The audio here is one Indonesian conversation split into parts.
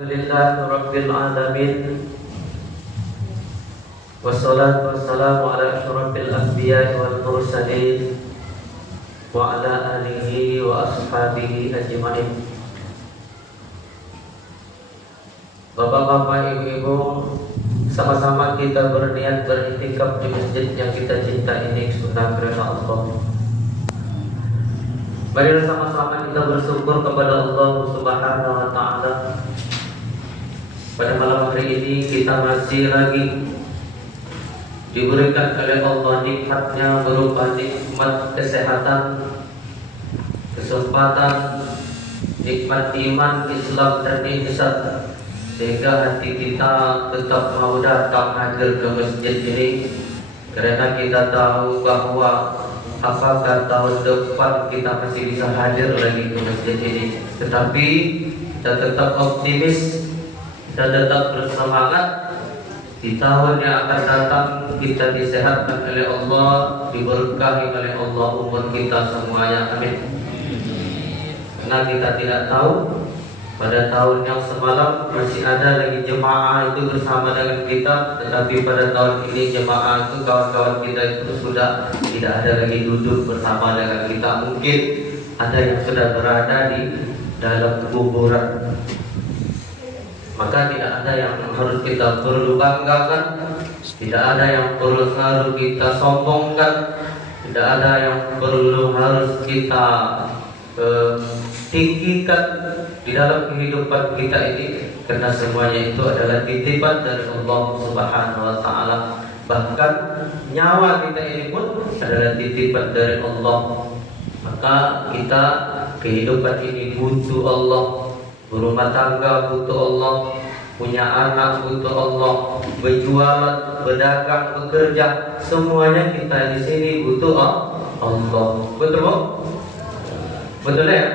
Alhamdulillahirabbil alamin. Wassalatu wassalamu ala asyrafil anbiya'i wal mursalin wa ala alihi wa ashabihi ajma'in. Bapak-bapak, ibu-ibu, sama-sama kita berniat beriktikaf di masjid yang kita cinta ini sunnah karena Allah. Marilah sama-sama kita bersyukur kepada Allah Subhanahu wa taala. Pada malam hari ini kita masih lagi diberikan oleh Allah nikmatnya berupa nikmat kesehatan, kesempatan, nikmat iman, Islam dan ihsan, sehingga hati kita tetap mau datang hadir ke masjid ini, karena kita tahu bahwa apakah tahun depan kita masih bisa hadir lagi ke masjid ini. Tetapi kita tetap optimis, kita tetap bersemangat. Di tahun yang akan datang kita disehatkan oleh Allah, diberkahi oleh Allah umur kita semuanya, amin. Karena kita tidak tahu pada tahun yang semalam masih ada lagi jemaah itu bersama dengan kita, tetapi pada tahun ini jemaah itu, kawan-kawan kita itu sudah tidak ada lagi duduk bersama dengan kita. Mungkin ada yang sudah berada di dalam kuburan. Maka tidak ada yang harus kita perlu banggakan, tidak ada yang perlu harus kita sombongkan, tidak ada yang perlu harus kita tinggikan di dalam kehidupan kita ini, karena semuanya itu adalah titipan dari Allah Subhanahu wa taala. Bahkan nyawa kita ini pun adalah titipan dari Allah. Maka kita kehidupan ini butuh Allah, berumah tangga butuh Allah, punya anak butuh Allah, berjualan, berdagang, bekerja, semuanya kita di sini butuh Allah. Betul, Bu? Betul ya?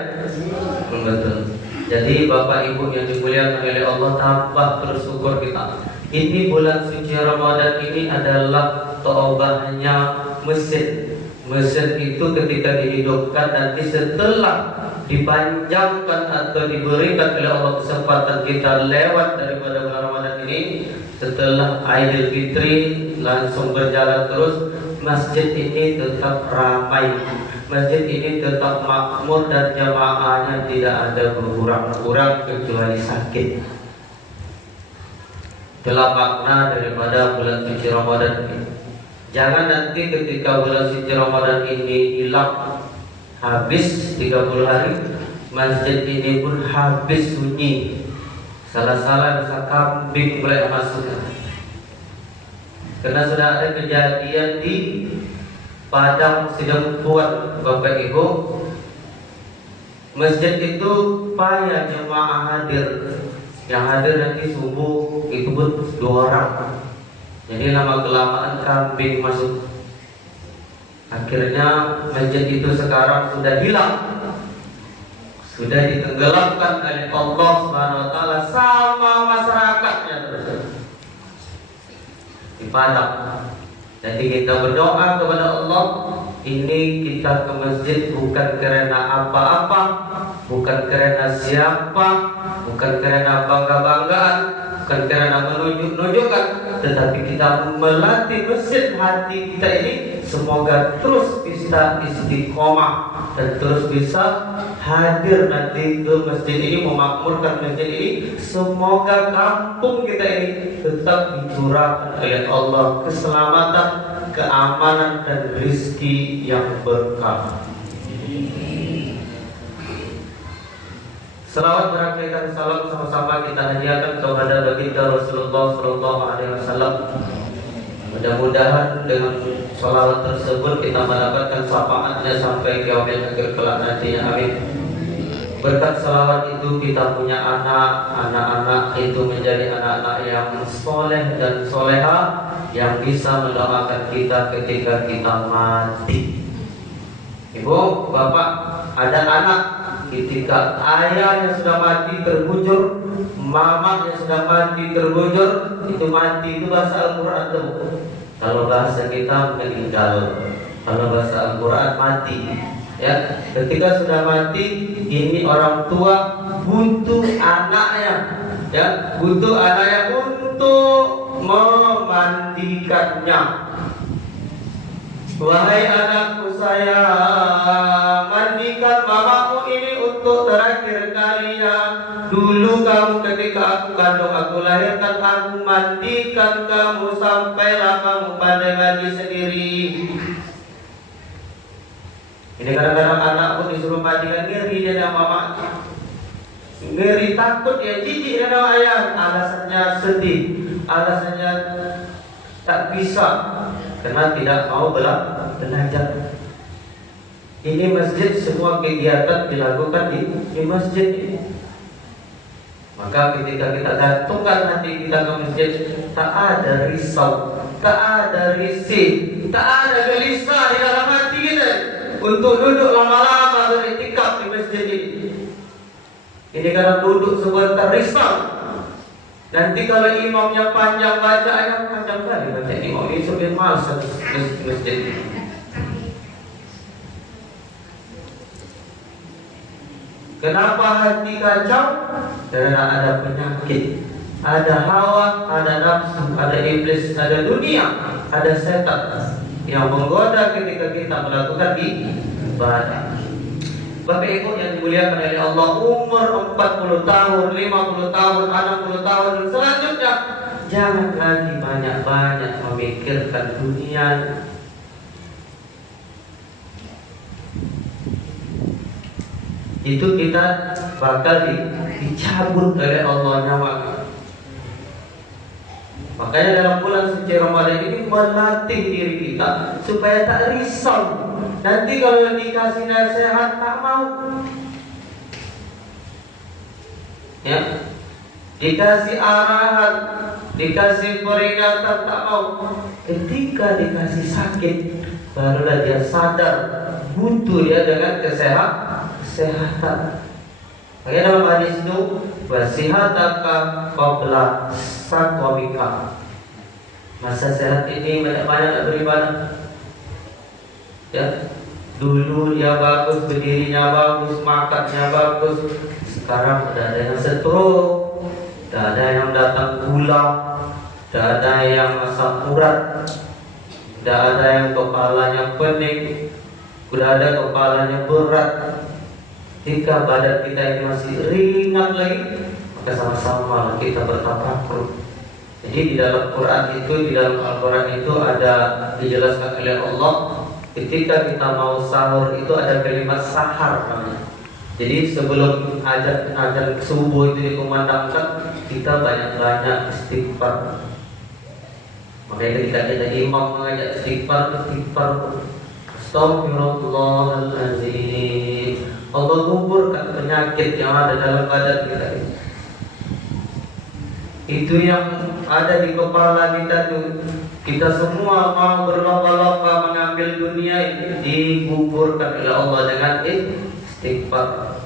Betul. Jadi Bapak Ibu yang dimuliakan oleh Allah, tambah bersyukur kita. Ini bulan suci Ramadan ini adalah taubahnya mesin. Mesin itu ketika dihidupkan, nanti setelah dipanjangkan atau diberikan oleh Allah kesempatan kita lewat daripada bulan Ramadan ini, setelah Idul Fitri langsung berjalan terus, masjid ini tetap ramai, masjid ini tetap makmur dan jamaahnya tidak ada berkurang-kurang kecuali sakit. Itulah makna daripada bulan suci Ramadan ini. Jangan nanti ketika bulan suci Ramadan ini hilang, habis 30 hari, masjid ini pun habis sunyi. Salah-salah bisa kambing mulai masuk. Karena sudah ada kejadian di Padang Sidempuan, Bapak Ibu. Masjid itu payah jemaah hadir. Yang hadir nanti subuh itu pun 2 orang. Jadi lama kelamaan kambing masuk. Akhirnya masjid itu sekarang sudah hilang, sudah ditenggelamkan oleh Allah Subhanahu wa taala sama masyarakatnya di Padang. Jadi kita berdoa kepada Allah, ini kita ke masjid bukan karena apa-apa, bukan karena siapa, bukan karena bangga-banggaan, bukan karena menunjuk-nunjukkan, tetapi kita melatih mesin hati kita ini semoga terus bisa istiqomah dan terus bisa hadir nanti ke masjid ini, memakmurkan masjid ini. Semoga kampung kita ini tetap dicurahkan oleh Allah keselamatan, keamanan dan rezeki yang berkah. Salawat berakhiran salam sama-sama kita hadiahkan kepada baginda Rasulullah sallallahu alaihi wasallam. Mudah-mudahan dengan salawat tersebut kita mendapatkan syafaatnya sampai kiamat akhir kelak nantinya, amin. Berkat salawat itu kita punya anak-anak itu menjadi anak-anak yang soleh dan soleha, yang bisa mendoakan kita ketika kita mati. Ibu, bapak, ada anak, ketika ayah yang sudah mati terbujur, mama yang sudah mati terbujur, itu mati itu bahasa Al-Quran tuh. Kalau bahasa kita meninggal, kalau bahasa Al-Quran mati. Ya, ketika sudah mati, ini orang tua butuh anaknya Ya, butuh anak yang untuk memandikannya. Wahai anakku sayang, mandikan mamamu ini untuk terakhir kalinya. Dulu kamu ketika aku kandung, aku lahirkan, aku mandikan kamu sampailah kamu pandai mandi sendiri. Ini kadang-kadang anak pun disuruh mandikan, ngeri dia sama mama, ngeri, takut, ya jijik dia sama ayah. Alasannya sedih, alasannya tak bisa karena tidak mau belajar. Ini masjid, semua kegiatan dilakukan di masjid ini. Maka ketika kita gantungkan hati kita ke masjid, tak ada risau, tak ada risih, tak ada gelisah di dalam hati kita untuk duduk lama-lama beriktikaf di masjid ini. Ini karena duduk sebentar risau. Nanti kalau imamnya panjang bacaannya, panjang kali baca imam ini, sampai malas di masjid ini. Kenapa hati kacau? Karena ada penyakit, ada hawa, ada nafsu, ada iblis, ada dunia, ada setan yang menggoda ketika kita melakukan ibadah. Bapak Ibu yang dimuliakan oleh Allah, umur 40 tahun, 50 tahun, 60 tahun dan selanjutnya, jangan lagi banyak-banyak memikirkan dunia. Itu kita bakal dicabut oleh Allah nyawa. Makanya dalam bulan suci Ramadan ini melatih diri kita supaya tak risau. Nanti kalau dikasih nasihat tak mau, ya, dikasih arahan, dikasih peringatan tak mau. Ketika dikasih sakit, barulah dia sadar butuh dia dengan kesehatan. Makanya dalam hadis itu, wasihataka qabla saqamika. Masa sehat ini banyak-banyak beribadah. Ya, dulu dia bagus, berdirinya bagus, makannya bagus. Sekarang sudah ada yang stroke, sudah ada yang datang gula, sudah ada yang asam urat, sudah ada yang kepalanya pening, sudah ada kepalanya berat. Jika badan kita ini masih ringan lagi, maka sama-sama kita bertafakur. Jadi di dalam Quran itu, di dalam Al-Quran itu ada dijelaskan oleh Allah, ketika kita mau sahur itu ada kalimat sahar namanya. Jadi sebelum azan subuh itu dikumandangkan, kita banyak-banyak istighfar. Makanya ketika kita imam mengajak istighfar, Astagfirullahaladzim. Allah kuburkan penyakit yang ada dalam badan kita ini. Itu yang ada di kepala kita tuh. Kita semua mau berlomba-lomba mengambil dunia ini, dikuburkan oleh Allah dengan istighfar.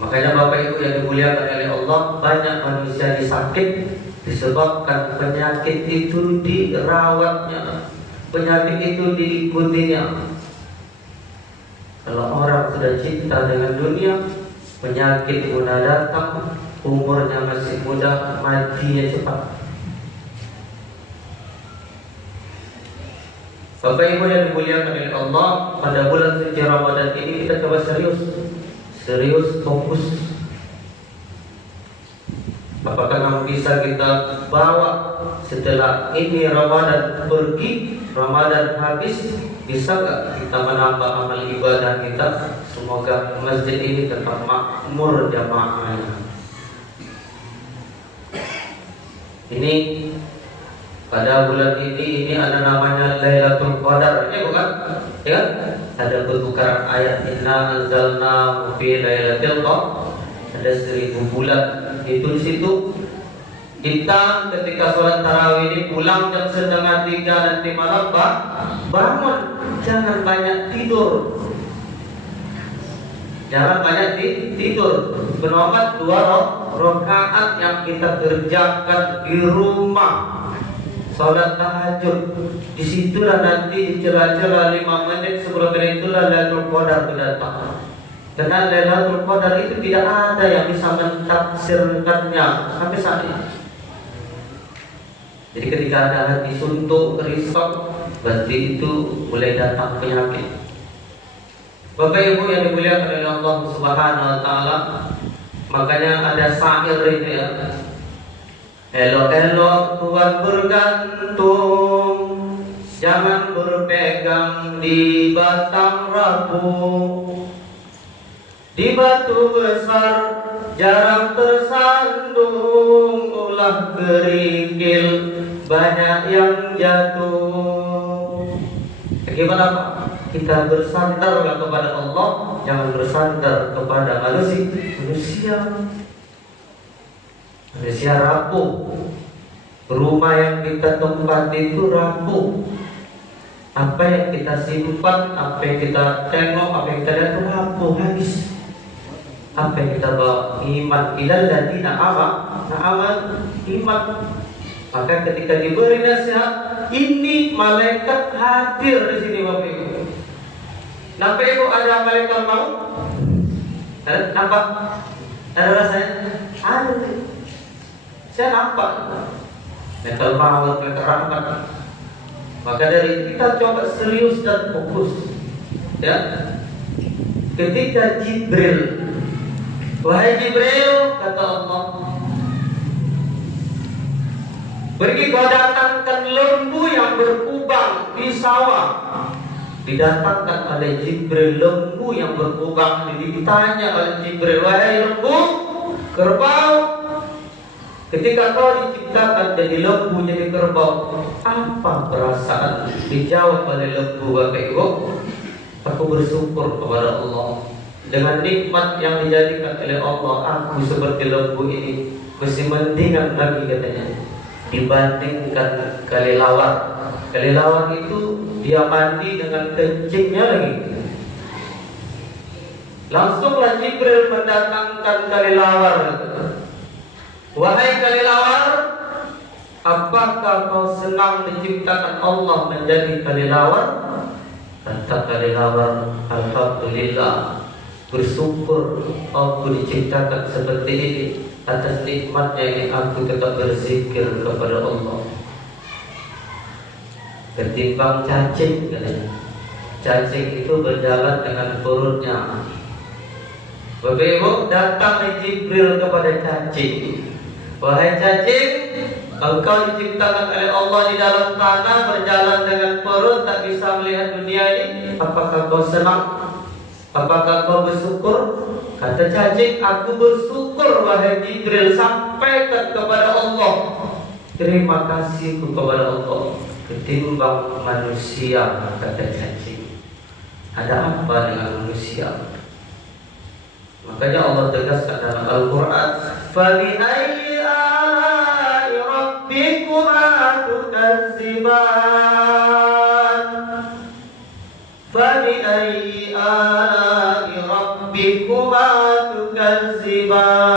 Makanya Bapak Ibu yang dimuliakan oleh Allah, banyak manusia disakit disebabkan penyakit itu dirawatnya, penyakit itu diikutinya. Kalau orang sudah cinta dengan dunia, penyakit mudah datang, umurnya masih muda, matinya cepat. Bapak Ibu yang dimuliakan oleh Allah, pada bulan suci Ramadan ini kita coba serius fokus. Apakah yang bisa kita bawa setelah ini Ramadan pergi, Ramadan habis, bisa nggak kita menambah amal ibadah kita? Semoga masjid ini tetap makmur jamaahnya. Ini pada bulan ini ada namanya Lailatul Qadar, ini bukan? Ya, ada pertukaran ayat, inna anzalnahu fi lailatul qadar. Ada 1000 bulan. Itu di situ kita ketika sholat tarawih ini pulang jam 2:30 nanti malam, bangun, jangan banyak tidur. Jangan banyak tidur. Benomat 2 rakaat yang kita kerjakan di rumah. Sholat tahajud. Disitulah nanti di celah-celah 5 menit sebelum itulah Lailatul Qadar datang. Karena Lailatul Qadar itu tidak ada yang bisa mentafsirkannya sampai saat ini. Jadi ketika ada hati suntuk, risau, berarti itu mulai datang penyakit. Bapak Ibu yang dimuliakan oleh Allah Subhanahu wa taala, makanya ada syair ini ya. Elok-elok Tuhan bergantung, jangan berpegang di batang rapuh. Di batu besar jarang tersandung, ulah kerikil banyak yang jatuh. Bagaimana Pak? Kita bersandarlah kepada Allah, jangan bersandar kepada manusia. Manusia rapuh. Rumah yang kita tempati itu rapuh. Apa yang kita simpan, apa yang kita tengok, apa yang kita lihat itu rapuh, habis. Apa yang kita bawa? Iman ilal ladina aman iman. Maka ketika diberi nasihat, ini malaikat hadir di sini Bapak Ibu. Nampak Ibu ada malaikat maut? Nampak? Ada rasanya? Ada. Saya nampak. Malaikat maut, malaikat rahmat. Maka dari kita coba serius dan fokus. Ya. Ketika Jibril, wahai Jibril, kata Allah, pergi kau datangkan lembu yang berkubang di sawah. Didatangkan oleh Jibril lembu yang berkubang. Ditanya oleh Jibril, wahai lembu, kerbau, ketika kau diciptakan jadi lembu, jadi kerbau, apa perasaan? Dijawab oleh lembu, Bapak Ibu, aku bersyukur kepada Allah dengan nikmat yang dijadikan oleh Allah. Aku seperti lembu ini masih mendingan lagi katanya dibandingkan kelelawar. Kelelawar itu dia mandi dengan kencingnya lagi. Langsunglah Jibril mendatangkan kelelawar. Wahai kelelawar, apakah kau senang diciptakan Allah menjadi kelelawar? Kata kelelawar, alhamdulillah, bersyukur aku diciptakan seperti ini. Atas nikmatnya ini aku tetap berzikir kepada Allah. Ketimbang cacing katanya. Cacing itu berjalan dengan perutnya. Bapak Ibu, datang Jibril kepada cacing. Wahai cacing, engkau diciptakan oleh Allah di dalam tanah, berjalan dengan perut, tak bisa melihat dunia ini. Apakah kau senang? Apakah kau bersyukur? Kata cacing, aku bersyukur wahai Jibril. Sampaikan kepada Allah terima kasihku kepada Allah ketimbang manusia. Kata cacing, ada apa dengan manusia? Makanya Allah tegaskan dalam Al-Quran, فَبِأَيِّ آلَاءِ رَبِّكُمَا تُكَذِّبَانِ.